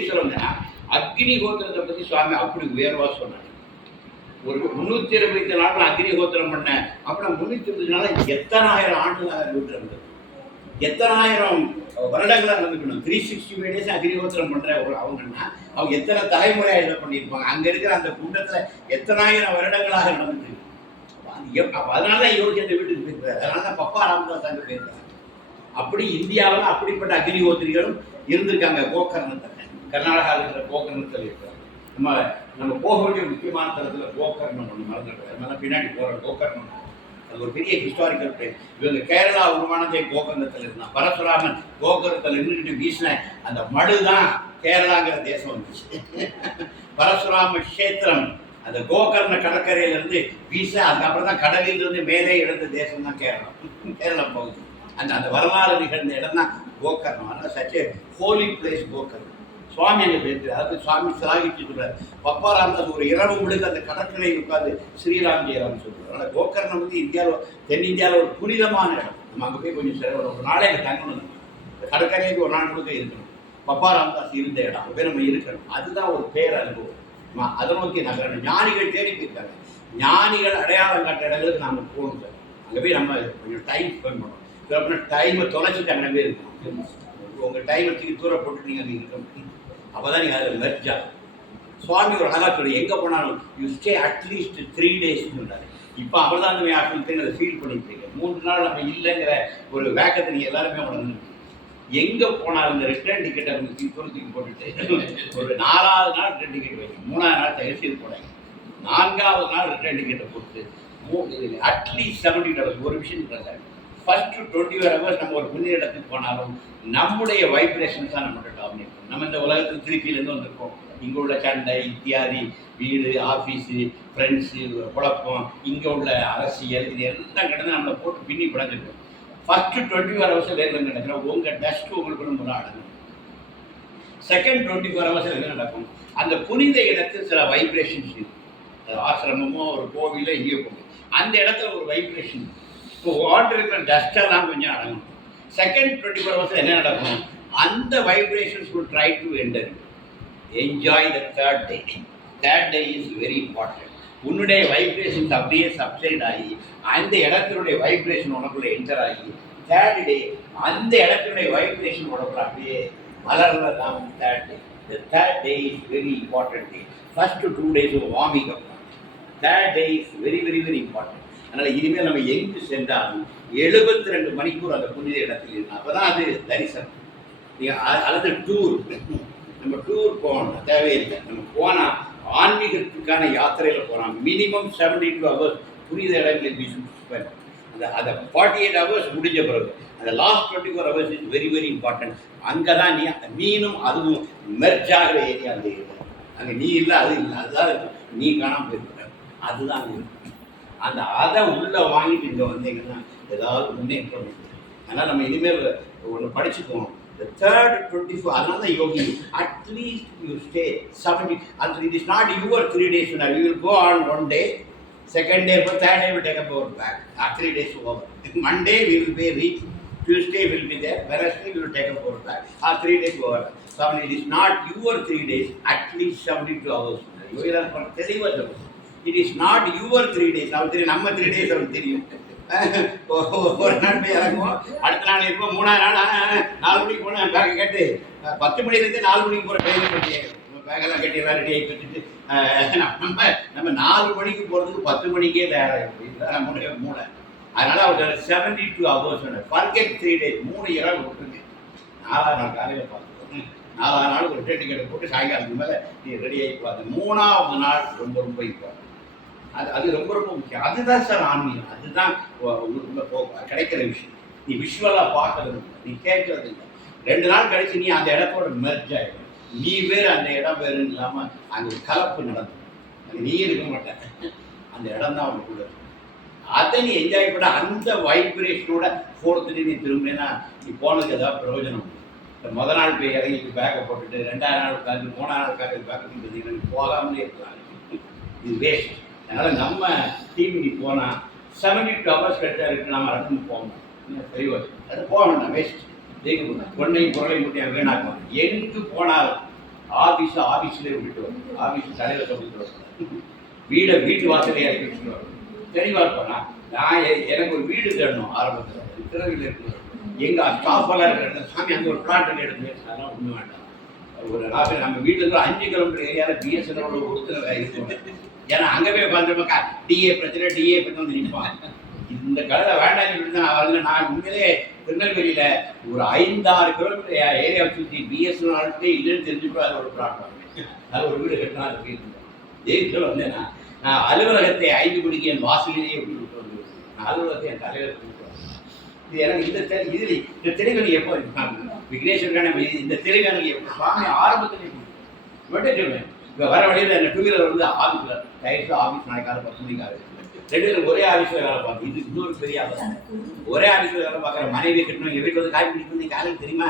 சொல்லுங்கன்னா அக்னிஹோத்திரத்தை பற்றி சுவாமி அப்படி உயர்வாக சொன்னார். ஒரு 365 நாட்கள் அக்னிஹோத்திரம் பண்ண அப்புறம் 320 நாள் எத்தனாயிரம் ஆண்டுகளாக வீட்டில் இருந்தது. எத்தனாயிரம் வருடங்களாக இருந்துக்கணும். 365 days அக்னிஹோத்திரம் பண்ணுற ஒரு அவங்கன்னா அவங்க எத்தனை தலைமுறையாக இதை பண்ணியிருப்பாங்க. அங்கே இருக்கிற அந்த குண்டத்தில் எத்தனாயிரம் வருடங்களாக நடந்துட்டு. அதனால இவருக்கு இந்த வீட்டுக்கு போயிருக்காரு. அதனால தான் பப்பா ராமதாஸ் அங்கே போயிருக்காங்க. அப்படி இந்தியாவில் அப்படிப்பட்ட அக்னிஹோத்திரிகளும் இருந்திருக்காங்க. கோகர்ணத்தில் கர்நாடகாவில் இருக்கிற கோகர்ணத்தில் இருக்கிறாங்க. நம்ம போக வேண்டிய முக்கியமான தளத்தில் கோகர்ணம் ஒன்று மறந்துருக்காரு. அதனால பின்னாடி போகிற கோகர்ணம் அது ஒரு பெரிய ஹிஸ்டாரிக்கல் பிளேஸ். இவங்க கேரளா உருவானதே கோகர்ணத்தில் இருந்தான். பரசுராமன் கோகர்ணத்தில் நின்றுட்டு வீசின அந்த மடு தான் கேரளாங்கிற தேசம் வந்துச்சு. பரசுராம கஷேத்திரம் அந்த கோகர்ண கடற்கரையிலிருந்து வீச அதுக்கப்புறம் தான் கடலிலிருந்து மேலே இழந்த தேசம் தான் கேரளம். கேரளம் பகுதி அந்த வரலாறு நிகழ்ந்த இடம் தான் கோகர்ணம். அதனால் சச்சே ஹோலி பிளேஸ் கோகர்ணம். சுவாமி அங்கே பேசுகிறார். அதுக்கு சுவாமி சிலாகிச்சு சொல்கிறார். பப்பா ராமதாஸ் ஒரு இரவு முழுக்க அந்த கடற்கரையில் உட்காந்து ஸ்ரீராம் ஜெயராம் சொல்கிறார். அதனால் கோகர்ணம் வந்து இந்தியாவில் தென்னிந்தியாவில் ஒரு புனிதமான இடம். நம்ம அங்கே போய் கொஞ்சம் ஒரு நாளே அங்கே தங்கணும். இந்த கடற்கரைக்கு ஒரு நாள் முழுக்க இருக்கணும். பப்பா ராமதாஸ் இருந்த இடம் அங்கே போய் நம்ம இருக்கணும். அதுதான் ஒரு பேர் அனுபவம். அதை நோக்கி நகரணும். ஞானிகள் தேடி போயிருக்காங்க. ஞானிகள் அடையாளம் காட்ட இடங்களுக்கு நாங்கள் போகணும் சார். அங்கே போய் நம்ம கொஞ்சம் டைம் ஸ்பெண்ட் பண்ணணும். அப்புறம் டைமை தொலைச்சிட்டு அங்கே போய் இருக்கணும். உங்கள் டைமை தூக்கி தூரம் போட்டு நீங்கள் அங்கே இருக்கணும். அப்போ தான் நீங்கள் அதில் மெர்ஜா. சுவாமி ஒரு அழகா சொல்லி எங்கே போனாலும் யூ ஸ்டே அட்லீஸ்ட் 3 days சொல்கிறாரு. இப்போ அவர் தான் அந்த ஆக்சுவலி அதை ஃபீல் பண்ணிட்டு இருக்கேன். 3 நாள் நம்ம இல்லைங்கிற ஒரு வேக்கத்தை நீங்கள் எல்லாருமே உணர்ந்து எங்கே போனாலும் இந்த ரிட்டர்ன் டிக்கெட்டை தூக்கி போட்டுட்டு ஒரு 4வது நாள் ரிட்டர்ன் டிக்கெட் வைங்க. 3வது நாள் தயவுசெய்து போடாங்க. 4வது நாள் ரிட்டர்ன் டிக்கெட்டை போட்டு அட்லீஸ்ட் $70 ஒரு விஷயம் இருக்காங்க. ஃபர்ஸ்ட் 24 hours நம்ம ஒரு புதிய இடத்துக்கு போனாலும் நம்முடைய வைப்ரேஷன்ஸ் தான் நம்மகிட்ட டாமினேட். நம்ம இந்த உலகத்தில் திருச்சியிலேருந்து வந்திருக்கோம். இங்கே உள்ள சண்டை இத்தியாதி வீடு ஆஃபீஸு ஃப்ரெண்ட்ஸு குழப்பம் இங்கே உள்ள அரசியல் இது எல்லாம் கிடந்து நம்மளை போட்டு பின்னி படைஞ்சிருக்கோம். ஃபர்ஸ்ட் 24 hours வேலை நடக்கிற உங்கள் டஸ்ட்டு உங்களுக்குள்ள முதல் அடங்கும். செகண்ட் 24 hours என்ன நடக்கும்? அந்த புனித இடத்தில் சில வைப்ரேஷன்ஸ் இருக்கு. ஆசிரமமோ ஒரு கோவிலோ எங்கேயோ போகும். அந்த இடத்துல ஒரு வைப்ரேஷன். இப்போ வாட்டர் இருக்கிற டஸ்டெல்லாம் கொஞ்சம் அடங்கும். செகண்ட் 24 hours என்ன நடக்கும்? அந்த vibrations will try to enter. Enjoy the third day. Third day is very important. உன்னுடைய வைப்ரேஷன்ஸ் அப்படியே சப்சைட் ஆகி அந்த இடத்தினுடைய வைப்ரேஷன் உனக்குள்ள என்டர் ஆகி தேர்ட் டே அந்த இடத்தினுடைய வைப்ரேஷன் உனக்குள்ள அப்படியே வளர்றதான் third day. The third day is very important day. First 2 days warming up. Third day is very very very important. அதனால் இனிமேல் நம்ம எங்கு சென்றாலும் 72 மணிக்கூர் அந்த புனித இடத்தில் இருக்கணும். அப்போ தான் அது தரிசனம். நீங்கள் அல்லது டூர் நம்ம டூர் போகணும் தேவையில்லை. நம்ம போனால் ஆன்மீகத்துக்கான யாத்திரையில் போகிறோம். மினிமம் 72 hours புரியுத இடங்களில் we should spend. அந்த 48 hours முடிஞ்ச பிறகு அந்த last 24 hours is very very important. அங்கே தான் நீனும் அதுவும் மெர்ஜ் ஆகிற ஏரியா அந்த ஏரியா. அங்கே நீ இல்லை அது இல்லை, அதுதான் நீ காணாமல் போயிருக்க, அதுதான் அந்த அதை உள்ளே வாங்கிட்டு இங்கே வந்தீங்கன்னா ஏதாவது முன்னேற்றம் இருக்குது. அதனால் நம்ம இனிமேல் ஒன்று படிச்சுக்குவோம். The third 24, அதனால தான் யோகி, அட்லீஸ்ட் யூ ஸ்டே 70. அது it is not your 3 days. We will go on 1 day, second day, but third day will take up our back. 3 days over. Monday we will be reached, Tuesday will be there, Wednesday we will take up our back. 3 days over. So it is not your 3 days, at least 72 hours. யோகி தான் தெளிவாக சொல்லுவோம். It is not your 3 days. நம்ம 3 days அவருக்கு தெரியும். ஒரு நாள் போய் இறங்குவோம், அடுத்த நாள் இருப்போம், 3ஆவது நாள் 4 மணிக்கு போனால் பேக்கை கட்டு 10 மணிலேருந்து 4 மணிக்கு போகிற ட்ரெயினில் கட்டி பேக்கெல்லாம் கட்டி எல்லாம் ரெடி ஆகி வச்சுட்டு நம்ம 4 மணிக்கு போகிறதுக்கு 10 மணிக்கே தயாராகிடும். இதுதான் நம்முடைய மூளை. அதனால் அவர் 72 hours ஃபர்கெட் 3 days. 3 இரவு விட்டுருங்க. 4ஆவது நாள் காலையில் பார்த்துக்கோங்க. 4ஆவது நாள் ஒரு ட்ரெயின் டிக்கெட் போட்டு சாயங்காலத்துக்கு மேலே நீ ரெடி ஆகி பார்த்து 3ஆவது நாள் ரொம்ப ரொம்ப இப்போ அது ரொம்ப ரொம்ப முக்கியம். அதுதான் சார் ஆன்மீகம். அதுதான் உங்களுக்கு கிடைக்கிற விஷயம். நீ விஷுவலாக பார்க்கறது இல்லை, நீ கேட்கறது இல்லை. 2 நாள் கழிச்சு நீ அந்த இடத்தோட மெர்ஜ் ஆகிடும். நீ வேறு அந்த இடம் வேறுன்னு இல்லாமல் அங்கே ஒரு கலப்பு நடக்கும். அங்கே நீ இருக்க மாட்டேன், அந்த இடம் தான் அவனுக்குள்ள இருக்கும். அதை நீ என்ஜாய் பண்ண அந்த வைப்ரேஷனோட போகிறதுட்டு நீ திரும்பினா நீ போனதுக்கு ஏதாவது பிரயோஜனம் இல்லை. இப்போ முதல் நாள் போய் இறங்கிட்டு பேக்கை போட்டுட்டு 2ஆவது நாள் உட்காந்து 3ஆவது நாள் உட்காந்து பேக்கை பார்த்தீங்கன்னா நீ போகாமலே இருக்கலாம். இது வேஸ்ட். அதனால் நம்ம டீம் நீ போனால் 72 hours கரெக்டாக இருக்குது. நம்ம ரன் போகணும். தெளிவாக அது போக வேண்டாம், வேஸ்ட். பொண்ணையும் பொருளையும் முட்டையும் வீணாக்கும். எங்கு போனாலும் ஆஃபீஸ்லேயே விட்டுட்டு வரும். ஆஃபீஸ் தலையில் சொல்லிட்டு வரும். வீட்டு வாசலையே இறக்கி வச்சுட்டு வரும். தெளிவாக இருப்பேன். நான் எனக்கு ஒரு வீடு தேடணும். ஆரம்பத்தில் திருவிழா இருக்குது. எங்கள் ஸ்டாஃபெல்லாம் இருக்கிற சாமி அங்கே ஒரு பிளாட் எடுத்து அதெல்லாம் ஒன்றும் வேண்டாம். ஒரு நம்ம வீட்டில் 5 கிலோமீட்டர் ஏரியாவில் பிஎஸ்என்எல் ஒருத்தர் இருக்கும். ஏன்னா அங்கே போய் உட்காந்துருப்பா டிஏ பிரச்சனை வந்து நிற்பான். இந்த கடையில் வேண்டாம்னு சொல்லிட்டு தான் நான் வரல. நான் உண்மையிலே திருநெல்வேலியில் ஒரு 5-6 கிலோமீட்டர் ஏரியாவை சுற்றி பிஎஸ்என்எல் இல்லைன்னு தெரிஞ்சுக்கூட அது ஒரு பிளாட் வாங்க. அது ஒரு வீடு கட்டினா அது போயிருந்தேன். ஜெயிலில் வந்தேன்னா நான் அலுவலகத்தை 5 மணிக்கு என் வாசலிலேயே விட்டு வந்து நான் அலுவலகத்தை என் தலைவர் கூப்பிட்டு இது எனக்கு இந்த தெளிவனை எப்போ விக்னேஸ்வரன் இந்த தெளிவனை எப்போ சுவாமி ஆரம்பத்தில் மட்டும் சொல்லுவேன். இப்போ வர வழியில் என்ன 2 வீலர் வந்து ஆஃபீஸில் டைரக்டாக ஆஃபீஸ் நாளைக்கு காலை 10 மணிக்கு ஆகுது. 2 பேரும் ஒரே ஆஃபீஸில் வேலை பார்த்து இது இன்னொரு பெரிய ஆஃபீஸ். ஒரே ஆஃபீஸில் வேலை பார்க்குற மனைவி கட்டணும். எங்கள் வீட்டில் வந்து காய் பிடிக்கும். நீ காலையில் தெரியுமா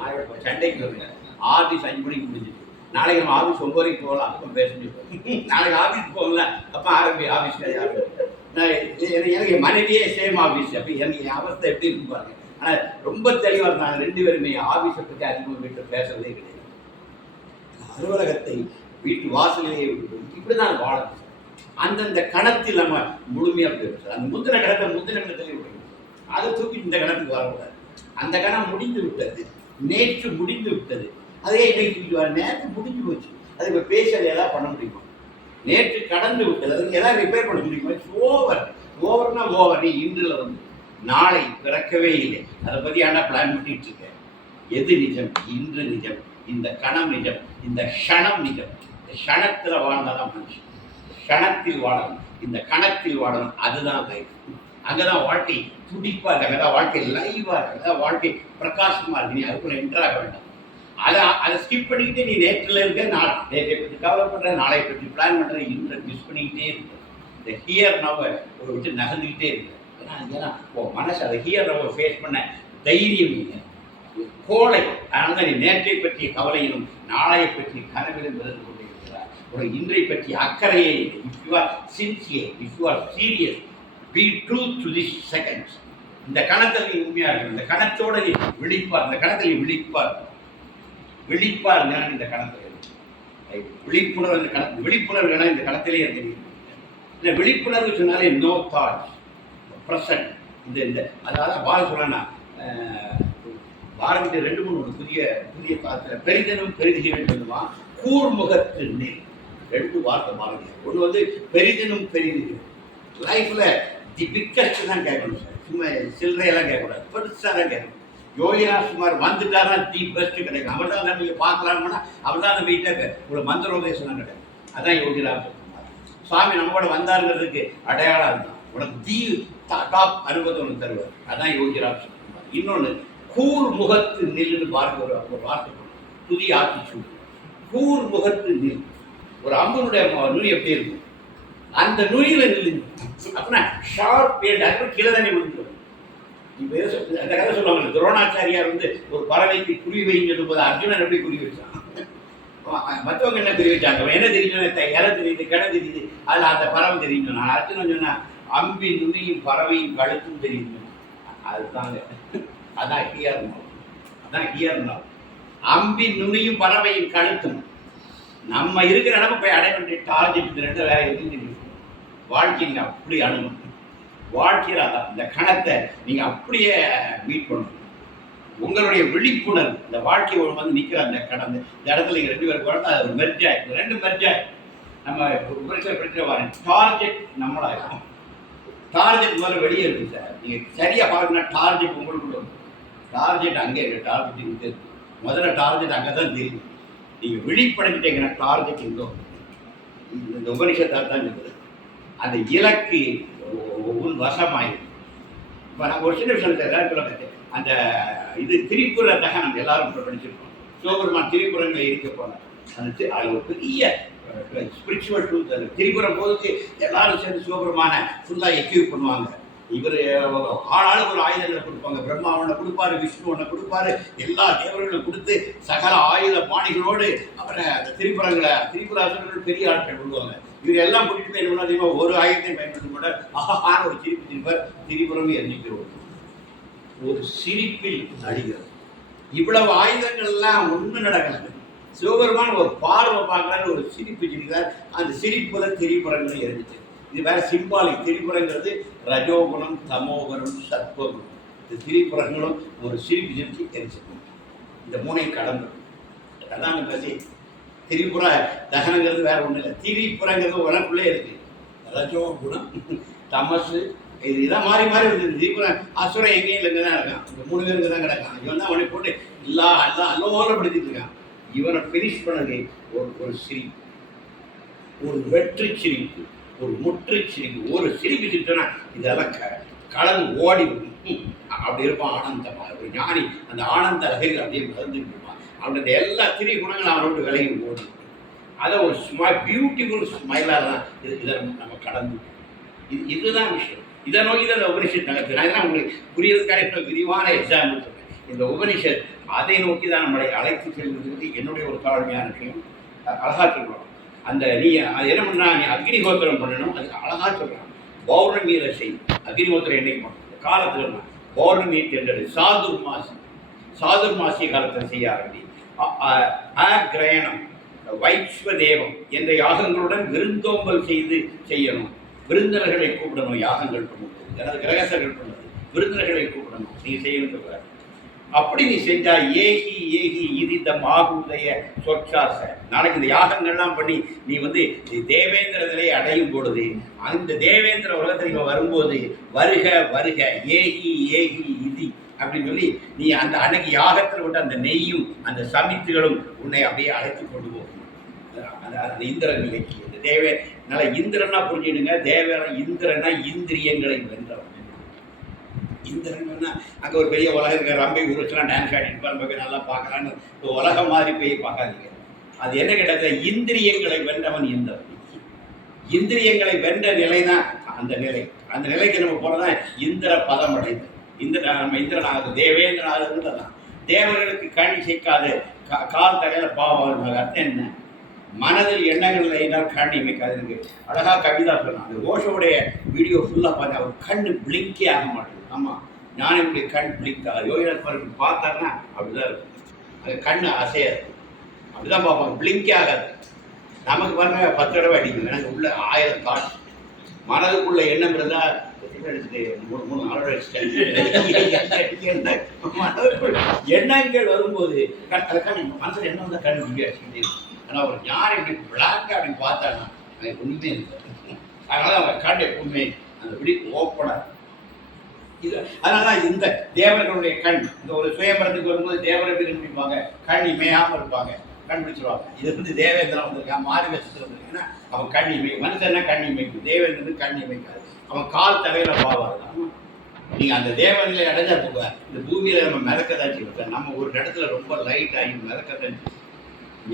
நாளைக்கு சண்டைக்கு வருவேன். ஆஃபீஸ் 5 மணிக்கு முடிஞ்சிச்சு. நாளைக்கு நம்ம ஆஃபீஸ் 9 வரைக்கும் போகலாம். அப்போ பேசிட்டு நாளைக்கு ஆஃபீஸ் போகல. அப்போ ஆஃபீஸ்க்கு எனக்கு மனைவியே சேம் ஆஃபீஸ். அப்போ எனக்கு என் அவஸ்தை எப்படி இருக்கு பாருங்க. ஆனால் ரொம்ப தெளிவாக இருந்தாங்க 2 பேருமே. ஆஃபீஸை பற்றி அதிகமாக வீட்டில் பேசுறதே கிடையாது. அலுவலகத்தை வீட்டு வாசலையே விட்டு இப்படி தான் வாழணும். அந்தந்த கணத்தில் நம்ம முழுமையாக போயிடும். அந்த முந்தின கணத்தை முந்தின கணத்திலே விடணும். அதை தூக்கி இந்த கணத்துக்கு வரக்கூடாது. அந்த கணம் முடிந்து விட்டது, நேற்று முடிந்து விட்டது. அதே இன்னைக்கு நேற்று முடிஞ்சு போச்சு. அது இப்போ பேசி அதை எதாவது பண்ண முடியுமா? நேற்று கடந்து விட்டது, அதுக்கு எதாவது ரிப்பேர் பண்ண முடியுமா? ஓவர்னா ஓவர். நீ இன்றில் வந்து நாளை பிறக்கவே இல்லை. அதை பற்றி ஏன்னா பிளான் பண்ணிட்டு இருக்கேன். எது நிஜம்? இன்று நிஜம், இந்த கணம் நிஜம், இந்த க்ஷணம் நிஜம். இந்த க்ஷணத்தில் வாழ்ந்தாதான் மனுஷன். க்ஷணத்தில் வாழணும், இந்த கணத்தில் வாழணும். அதுதான் லைஃப். அங்கதான் வாழ்க்கை துடிப்பா இருக்கு. அங்கதான் வாழ்க்கை லைவா இருக்கு. அதான் வாழ்க்கை பிரகாசமா இருக்கு. நீ அதுக்குள்ள என்ட்ராக வேண்டாம். அதை ஸ்கிப் பண்ணிக்கிட்டே நீ நேற்றில் இருக்க நேற்றை பற்றி கவலைப்படுற, நாளை பற்றி பிளான் பண்ணுற, இன்றை மிஸ் பண்ணிக்கிட்டே இருக்கு. இந்த ஹியர் நவ ஒரு விட்டு நகர்ந்துக்கிட்டே இருக்கு. ஏன்னா மனசு அதை ஹியர் நவ ஃபேஸ் பண்ண தைரியம் இல்லை, கோளை. அதனால தான் நீ நேற்றை பற்றிய கவலையிலும் நாளையை பற்றி கனவிலும் இருந்து கொண்டே இருக்கிறார். ஒரு இன்றை பற்றி அக்கறையே இல்லை. If you are sincere, if you are serious, be true to this seconds. இந்த கணத்தில் நீ உண்மையாக இருக்கணும். இந்த கணத்தோட நீ விழிப்பார். இந்த கணத்தில் நீ விழிப்பார் இருந்தால் இந்த கணத்தில் விழிப்புணர்வு. இந்த கணக்கு விழிப்புணர்வு வேணா இந்த கணத்திலே இருக்கு. இந்த விழிப்புணர்வு சொன்னாலே நோ தாட்ஸ், ப்ரெசன்ட். இந்த அதாவது பாரதி சொல்லனா பாரதிக்கு 2-3 புதிய காலத்தில் பெரிதனும் பெரிதுகிறேன் சொல்லுவான். கூர்முகத்து நெல் 2 வார்த்தை பாரதி. ஒன்று வந்து பெரிதனும் பெரிதுகிறேன். லைஃப்பில் தி பிக்கஸ்ட் தான் கேட்கணும் சார். சும்மா சில்லறையெல்லாம் கேட்கக்கூடாது, பெருசாக தான் கேட்கணும். யோகிராஜ் குமார் வந்துட்டார் தான் தி பெஸ்ட் கிடைக்கும். அவர் தான் நம்ம பார்க்கலாம்னா அவர் தான் நம்ம வீட்டில் ஒரு மந்திரோபதேசம் கிடைக்கும். அதான் யோகிராஜ் குமார். சுவாமி நம்ம கூட வந்தாருங்கிறதுக்கு அடையாளம் அதுதான். உனக்கு டாப் அனுபவத்தை உனக்கு தருவார். அதான் யோகிராஜ். இன்னொன்று, கூர் முகத்து நில்லுன்னு பார்க்க ஒரு வார்த்தை புதிய ஆத்திச்சூடு. கூர் முகத்து நில். ஒரு அம்பனுடைய நுனி எப்படி இருக்கும், அந்த நுனியில நில்லு. அப்படின்னா ஷார்ப் ஏட் கீழே தானே விழுந்துடும். அந்த கதை சொல்லுவாங்க, துரோணாச்சாரியார் ஒரு பறவைக்கு குறி வைங்கிறது போது அர்ஜுனன் எப்படி குறி வச்சான், மற்றவங்க என்ன குறி வச்சாங்க, என்ன தெரியும், இலை தெரியுது, கிடை தெரியுது, அதில் அந்த பறவை தெரியும். நான் அர்ஜுனன் சொன்னா அம்பின் நுனியும் பறவையும் கழுத்தும் தெரியும். அதுதாங்க, அதான் கிளியர் இருந்தாலும், அதான் கிளியர் இருந்தாலும் அம்பின் நுனியும் பறவையும் கழுத்தும். நம்ம இருக்கிற இடமா போய் அடைய வேண்டிய டார்கெட் ரெண்டு வேற எதுவும் தெரியும். வாழ்க்கைங்க அப்படி அணுகும். வாழ்க்கையில் அதான் இந்த கணத்தை நீங்க அப்படியே மீட் பண்ணணும். உங்களுடைய விழிப்புணர்வு இந்த வாழ்க்கை நிற்கிற அந்த கடந்த இந்த இடத்துல நீங்க 2 பேர் குழந்தை அது ஒரு மெர்ஜாய், 2 மெர்ஜாய். நம்ம பிரச்சனை வரேன். டார்கெட் நம்மளாகும். டார்கெட் முதல்ல வெளியே இருக்கு சார். நீங்க சரியா பார்க்கணும்னா டார்கெட் உங்களுக்குள்ள டார்கெட் அங்கே இருக்கு. டார்கெட் இருக்கு. முதல்ல டார்கெட் அங்கே தான் தெரியும். நீங்க விழிப்படைஞ்சிட்டீங்கன்னா டார்கெட் இங்கே இந்த உபனிஷத்தாக தான் இருக்குது. அந்த இலக்கு உன் வசமாயிடும். இப்போ நம்ம ஒரு சின்ன விஷயம் எல்லாருக்கும் அந்த இது திரிபுர தகனம் எல்லாரும் படிச்சிருக்கோம். சிவபெருமான் திரிபுரங்களில் இருக்க போனார். அந்த அது ஒரு பெரிய ஸ்பிரிச்சுவல் ட்ரூத். அது திரிபுரம் போதுக்கு எல்லாரும் சேர்ந்து சிவபெருமான ஃபுல்லாக எக்யூப் பண்ணுவாங்க. இவர் ஆளாளுக்கு ஒரு ஆயுதங்களை கொடுப்பாங்க. பிரம்மா ஒன்றை கொடுப்பாரு, விஷ்ணு ஒன்றை கொடுப்பாரு, எல்லா தேவர்களும் கொடுத்து சகல ஆயுத பாணிகளோடு அவரை அந்த திரிபுராசுரர்கள் பெரிய ஆட்கள் கொள்வாங்க. இவர் எல்லாம் கூட்டிட்டு போய் என்ன தெரியுமா, ஒரு ஆயுதத்தையும் பயன்படுத்த மாட்டார். ஆஹான ஒரு சிரிப்பு சிரிப்பார். திரிபுரம் எரிஞ்சிக்கிறோம். ஒரு சிரிப்பில் அழிகிறது. இவ்வளவு ஆயுதங்கள் எல்லாம் ஒன்றும் நடக்கிறது. சிவபெருமான் ஒரு பார்வை பார்க்கறாரு, ஒரு சிரிப்பு சிரிக்கிறார். அந்த சிரிப்புல திரிபுரங்களை எரிஞ்சிச்சு. இது வேற சிம்பாலிக். திரிபுரங்கிறது ரஜோகுணம், தமோகுணம், சத்வகுணம். இந்த திரிபுரங்களும் ஒரு சிரிப்பு சிரிச்சு எரிச்சிருக்கும். இந்த 3ஐயும் கடந்து அதான் பேசி திரிபுர தகனங்கிறது வேற ஒன்றும் இல்லை. திரிபுரங்கிறது உனக்குள்ளே இருக்கு. ரஜோகுணம், தமசு, இதான் மாறி மாறி இருந்தது. திரிபுரம் அசுரம் எங்கேயும் இல்லைங்க தான் இருக்கான். இந்த 3 பேருக்கு தான் கிடக்கான். இவன் தான் அவனை போட்டு எல்லாம் அல்லோலப்படுத்திட்டு இருக்கான். இவனை பினிஷ் பண்ணது ஒரு சிரிப்பு, ஒரு வெற்றி சிரிப்பு, ஒரு முற்று சிரிப்பு. ஒரு சிரிப்பு சிரிப்புனா இதெல்லாம் கலந்து ஓடி அப்படி இருப்பான். ஆனந்தமாக ஒரு ஞானி அந்த ஆனந்த லகைகள் அப்படியே கலந்துட்டு இருப்பான். அவனுடைய எல்லா திரிகுணங்களும் அவனோட விலகி ஓடி. அதை ஒரு பியூட்டிஃபுல் ஸ்மைலாக தான் இதை நம்ம கடந்து. இதுதான் விஷயம். இதை நோக்கி தான் இந்த உபனிஷத் நடக்குது. நான் தான் உங்களுக்கு புரியறதுக்காக விரிவான எக்ஸாம்பிள் சொல்றேன். இந்த உபனிஷத் அதை நோக்கி தான் நம்மளை அழைத்து செல்வது என்னுடைய ஒரு தாழ்மையான விஷயம். அழகா சொல்றோம். அந்த நீ என்ன பண்ணா, நீ அக்னிஹோத்திரம் பண்ணணும். அதுக்கு அழகா சொல்றான். பௌர்ணமியில செய். அக்னிஹோத்திரம் என்னைக்கு பண்ணணும், காலத்தில் பௌர்ணமி தென்றல் சாதுர்மாசிய காலத்தில் செய்ய ஆரம்பி. கிரயணம், வைஸ்வதேவம் என்ற யாகங்களுடன் விருந்தோம்பல் செய்யணும். விருந்தினர்களை கூப்பிடணும். யாகங்கள் பண்ணும்போது, அதாவது கிரகசர்கள் பண்ணது விருந்தினர்களை கூப்பிடணும். நீ செய்யணும் சொல்றாரு. அப்படி நீ செஞ்சா ஏகி ஈதித்தம் ஆகுடைய சொற்சாச. நாளைக்கு இந்த யாகங்கள்லாம் பண்ணி நீ தேவேந்திர நிலையை அடையும் பொழுது, அந்த தேவேந்திர உலகத்தில் இவன் வரும்போது வருக வருக ஏகி இதி அப்படின்னு சொல்லி நீ அந்த அன்னைக்கு யாகத்தில் விட்டு அந்த நெய்யும் அந்த சமித்துகளும் உன்னை அப்படியே அழைத்து கொண்டு போகும். அந்த இந்திரன் நிலைக்கு இந்த தேவே நல்ல இந்திரன்னா புரிஞ்சுடுங்க. தேவன இந்திரனா இந்திரியங்களை வென்றவன். இந்திரன்னா அங்கே ஒரு பெரிய உலகம் இருக்கிற ரம்பை உருச்சுலாம் டான்ஸ் ஆடிட்டு நம்ம போய் நல்லா பார்க்கலான்னு உலகம் மாதிரி போய் பார்க்காதீங்க. அது என்ன கேட்டது, இந்திரியங்களை வென்றவன் இந்திரன். இந்திரியங்களை வென்ற நிலை தான் அந்த நிலை. அந்த நிலைக்கு நம்ம போனதான் இந்திர பதம் அடைந்தது. நம்ம இந்திரன் ஆகுது, தேவேந்திரன் ஆகுதுன்னு தான். தேவர்களுக்கு கண் சேர்க்காது கால் தடையில பாவம். அர்த்தம் என்ன, மனதில் எண்ணங்கள் இல்லைனால் கண் இமைக்காது. அழகா கவிதா சொல்லலாம். அந்த ஓஷோடைய வீடியோ ஃபுல்லாக பார்த்தா அவர் கண் பிளிங்கே ஆக மாட்டேங்குது. ஆமாம், நான் இப்படி கண் பிளிக் ஆகுது. யோகிநாத் பார்த்தாருன்னா அப்படிதான் இருக்கும். அது கண் அசையாது, அப்படிதான் பார்ப்பாங்க, பிளிங்கே ஆகாது. நமக்கு பாருங்க 10 தடவை அடிக்கும். எனக்கு உள்ள 1000 தாட். மனதுக்குள்ள எண்ணம் இருந்தால் எண்ணங்கள் வரும்போது மனசில் எண்ணம் தான் கண் முடியாது. ஆனால் ஒரு ஞானம் இப்படி பிளாக் அப்படின்னு பார்த்தாங்கன்னா எனக்கு ஒன்றுமே இல்லை. அதனால அவங்க கண் எப்பவுமே அந்த இப்படி ஓப்பனாக இது. அதனால இந்த தேவர்களுடைய கண், இந்த ஒரு சுயம்பரத்துக்கு வரும்போது தேவர்கள் எப்படி இருப்பாங்க, கண் இமையாமல் இருப்பாங்க. கண்டுபிடிச்சிருவாங்க. இது வந்து தேவேந்திரன் வந்திருக்கான், மாறி வேஷத்தில் வந்திருக்கான்னா அவன் கண் இமை, மனுஷன்னா கண் இமைக்கும், தேவேந்திரன் கண் இமைக்காது. அவன் கால் தரையில பாவாது. நீங்க அந்த தேவநிலை அடைஞ்சா போக இந்த பூமியில நம்ம மிதக்கதான் செய்வோம். நம்ம ஒரு இடத்துல ரொம்ப லைட் ஆகி மிதக்கதான்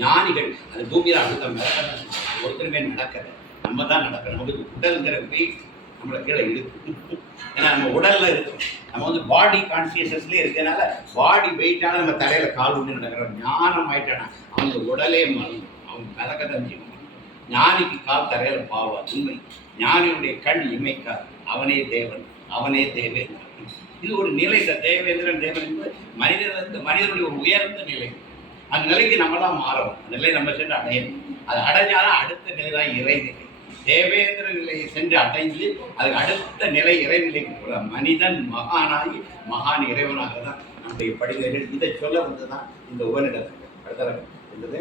ஞானிகள் அந்த பூமியில அப்படிதான் மிதக்கதான் ஒருத்தருமே நடக்கல. நம்ம தான் நடக்கிறோம். நமக்கு உடல்ங்கிற வெயிட் நம்மளை கீழே இருக்கு. ஏன்னா நம்ம உடல்ல இருக்கோம். நம்ம வந்து பாடி கான்சியஸ்லயே இருக்கிறதுனால பாடி வெயிட்டான நம்ம தலையில கால் ஒன்று நடக்கிறோம். ஞானம் ஆயிட்டானா அவங்க உடலே மறந்து அவங்க மிதக்கதான் செய்வாங்க. ஞானிக்கு கால் தரையில பாவா உண்மை. ஞானியுடைய கண் இமைக்காது. அவனே தேவன், அவனே தேவேந்திரன். இது ஒரு நிலை. தேவேந்திரன் தேவன் என்பது மனிதனுடைய ஒரு உயர்ந்த நிலை. அந்த நிலைக்கு நம்மளாம் மாறணும். அந்த நிலை நம்ம சென்று அடையணும். அது அடைஞ்சாலும் அடுத்த நிலை தான் இறைநிலை. தேவேந்திர நிலையை சென்று அடைந்து அதுக்கு அடுத்த நிலை இறைநிலைக்கு போகிற மனிதன் மகானாகி மகான் இறைவனாக தான் நம்முடைய படிகள். இதை சொல்ல வந்து தான் இந்த உபநிடதங்கள் என்பது.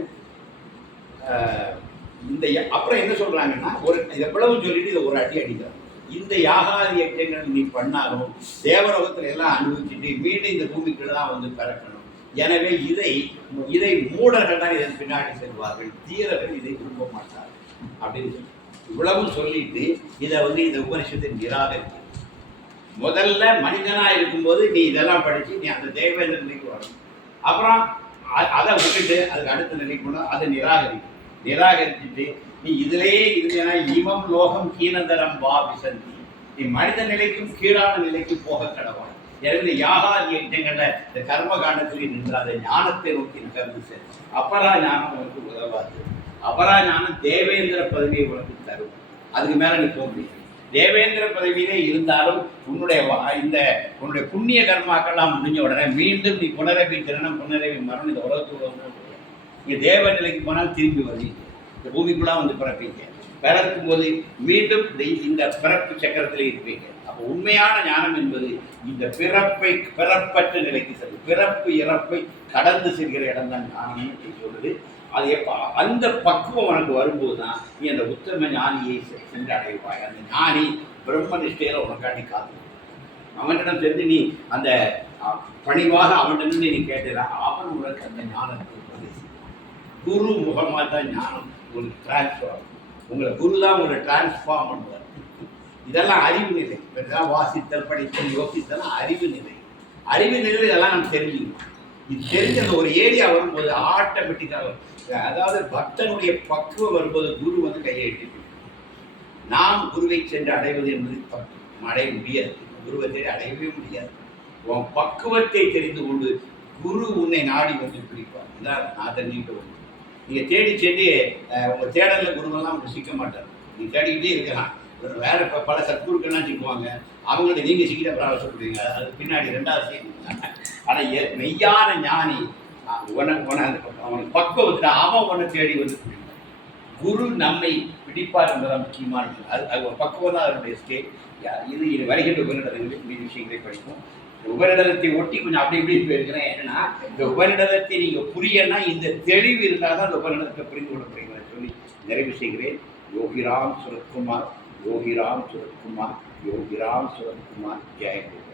இந்த அப்புறம் என்ன சொல்றாங்கன்னா ஒரு எவ்வளவு சொல்லிட்டு இதை ஒரு அடி அடிக்கிறாங்க. இந்த யாகாதி யஜ்ஞங்கள் நீ பண்ணாலும் தேவலோகத்துல எல்லாம் அனுபவிச்சுட்டு மீண்டும் இந்த பூமிக்குள்ள தான் வந்து பிறக்கணும். எனவே இதை மூடர்கள் தான் இதன் பின்னாடி செல்வார்கள், தீரர்கள் இதை விரும்ப மாட்டார்கள் அப்படின்னு சொல்லி இவ்வளவு சொல்லிட்டு இதை வந்து இந்த உபனிஷத்தை நிராகரிக்க. முதல்ல மனிதனா இருக்கும்போது நீ இதெல்லாம் படிச்சு நீ அந்த தேவேந்திர நிலைக்கு வரணும். அப்புறம் அதை விட்டுட்டு அதுக்கு அடுத்த நிலைக்கு போனா அதை நிராகரிச்சுட்டு நீ இதிலேயே இருந்தேன்னா இமம் லோகம் கீனந்தரம் வா விசந்தி, நீ மனித நிலைக்கும் கீழான நிலைக்கு போக கடவாய். எனவே யாகாதி யஜ்ஞங்கள்ல இந்த கர்ம காண்டத்திலே நின்றாத ஞானத்தை நோக்கி நகர்ந்து செல். அபரா ஞானம் உனக்கு உதவாது. அபரா ஞானம் தேவேந்திர பதவியை உனக்கு தரும். அதுக்கு மேல நீ போக முடியும். தேவேந்திர பதவியிலே இருந்தாலும் உன்னுடைய புண்ணிய கர்மாக்கள்லாம் முடிஞ்ச உடனே மீண்டும் நீ புனரவி திறனம் புனரவி மரணம் இந்த உலகத்தோட நீ தேவ நிலைக்கு போனால் திரும்பி வருவீங்க. இந்த பூமிக்குள்ளா வந்து பிறப்பீங்க. பிறக்கும் போது மீண்டும் இந்த பிறப்பு சக்கரத்திலே இருப்பீங்க. அப்போ உண்மையான ஞானம் என்பது இந்த பிறப்பற்ற நிலைக்கு செல்லும். பிறப்பு இறப்பை கடந்து செல்கிற இடம் தான் ஞானம் சொல்லுது. அது அந்த பக்குவம் உனக்கு வரும்போது தான் நீ அந்த உத்தம ஞானியை சென்று அடைவாய். அந்த ஞானி பிரம்மனிஷ்டையில உனக்காண்டி காத்து அவனிடம் தெரிந்து நீ அந்த பணிவாக அவனிடம் நீ கேட்டா அவன் உனக்கு அந்த ஞானத்தை குரு முகமாக தான் ஞானம் உங்களுக்கு டிரான்ஸ்ஃபார்ம். உங்களை குரு தான் உங்களை டிரான்ஸ்ஃபார்ம் பண்ணுவார். இதெல்லாம் அறிவு நிலை. இதெல்லாம் வாசித்தல் படித்தல் யோசித்தெல்லாம் அறிவு நிலை. அறிவு நிலை இதெல்லாம் நம்ம தெரிஞ்சுக்கணும். இது தெரிஞ்ச அந்த ஒரு ஏரியா வரும்போது ஆட்டோமேட்டிக்காக அதாவது பக்தனுடைய பக்குவம் வரும்போது குரு வந்து கையை எட்டிட்டு நாம் குருவை சென்று அடைவது என்பது அடைய முடியாது. குருவை தேடி அடையவே முடியாது. உன் பக்குவத்தை தெரிந்து கொண்டு குரு உன்னை நாடி வந்து பிடிப்பார். இதான் நான் தெரிஞ்சுக்கிட்டு வந்து நீங்கள் தேடி சென்று உங்கள் தேடலில் குருவெல்லாம் உங்களுக்கு சிக்க மாட்டார். நீங்கள் தேடிக்கிட்டே இருக்கலாம். வேற பல சத்குருக்கள்லாம் சிக்குவாங்க. அவங்கள்ட்ட நீங்கள் சிக்கிட்ட பிராவ சொல்லுவீங்க. அது பின்னாடி ரெண்டாவது செய்யுங்க. ஆனால் மெய்யான ஞானி அவனுக்கு பக்குவத்தில் அவன் உன்னை தேடி வந்து பிடிப்பான். குரு நம்மை பிடிப்பார் என்பதான் முக்கியமானது. அது ஒரு பக்குவம் தான் அதனுடைய ஸ்டேட். இது வருகின்ற உபநிடதங்களில் மீது விஷயங்களை படிப்போம். உபநிடதத்தை ஒட்டி கொஞ்சம் அப்படி இப்படி போயிருக்கிறேன். ஏன்னா இந்த உபநிடதத்தை நீங்கள் புரியனா இந்த தெளிவு இருந்தால் தான் அந்த உபநிடதத்தை புரிந்து கொள்ள முடியுங்கிறத சொல்லி நிறைவு செய்கிறேன். யோகிராம் சுரத்குமார், யோகிராம் சுரத்குமார், யோகிராம் சுரத்குமார். ஜெயகுரு.